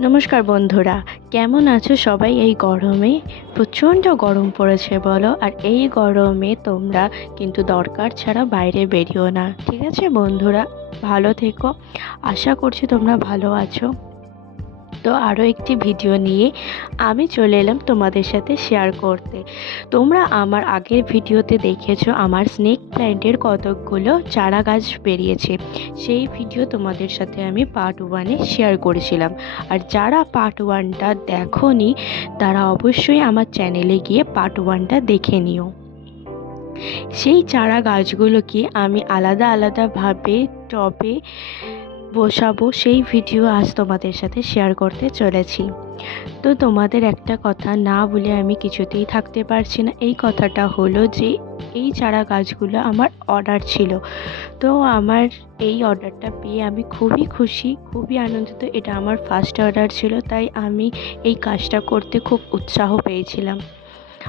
নমস্কার বন্ধুরা, কেমন আছো সবাই? এই গরমে প্রচণ্ড গরম পড়েছে বলো, আর এই গরমে তোমরা কিন্তু দরকার ছাড়া বাইরে বেরিও না, ঠিক আছে বন্ধুরা? ভালো থেকো, আশা করছি তোমরা ভালো আছো। তো আরও একটি ভিডিও নিয়ে আমি চলে এলাম তোমাদের সাথে শেয়ার করতে। তোমরা আমার আগের ভিডিওতে দেখেছো আমার স্নেক প্ল্যান্টের কতকগুলো চারা গাছ বেরিয়েছে। সেই ভিডিও তোমাদের সাথে আমি পার্ট 1-এ শেয়ার করেছিলাম। আর যারা পার্ট 1টা দেখোনি তারা অবশ্যই আমার চ্যানেলে গিয়ে পার্ট 1টা দেখে নিও। সেই চারা গাছগুলোকে আমি আলাদা আলাদাভাবে টবে বসাবো, সেই ভিডিও আজ তোমাদের সাথে শেয়ার করতে চলেছি। তো তোমাদের একটা কথা না বলে আমি কিছুতেই থাকতে পারছি না। এই কথাটা হলো যে এই চারা গাছগুলো আমার অর্ডার ছিল। তো আমার এই অর্ডারটা পেয়ে আমি খুবই খুশি, খুবই আনন্দিত। এটা আমার ফার্স্ট অর্ডার ছিল, তাই আমি এই কাজটা করতে খুব উৎসাহ পেয়েছিলাম।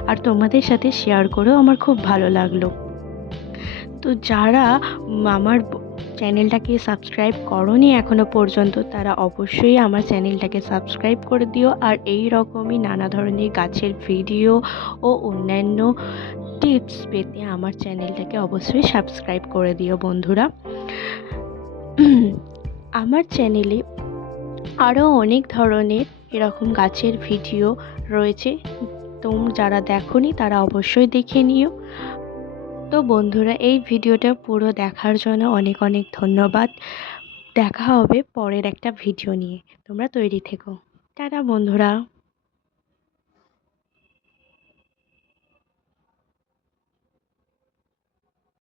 আর তোমাদের সাথে শেয়ার করেও আমার খুব ভালো লাগলো। তো যারা আমার চ্যানেলটাকে সাবস্ক্রাইব করোনি এখনও পর্যন্ত, তারা অবশ্যই আমার চ্যানেলটাকে সাবস্ক্রাইব করে দিও। আর এই রকমই নানা ধরনের গাছের ভিডিও ও অন্যান্য টিপস পেতে আমার চ্যানেলটাকে অবশ্যই সাবস্ক্রাইব করে দিও বন্ধুরা। আমার চ্যানেলে আরও অনেক ধরনের এরকম গাছের ভিডিও রয়েছে, যারা দেখোনি তারা অবশ্যই দেখে নিও। তো বন্ধুরা, এই ভিডিওটা পুরো দেখার জন্য অনেক অনেক ধন্যবাদ। দেখা হবে পরের একটা ভিডিও নিয়ে। তোমরা তৈরি থেকো। টাটা বন্ধুরা।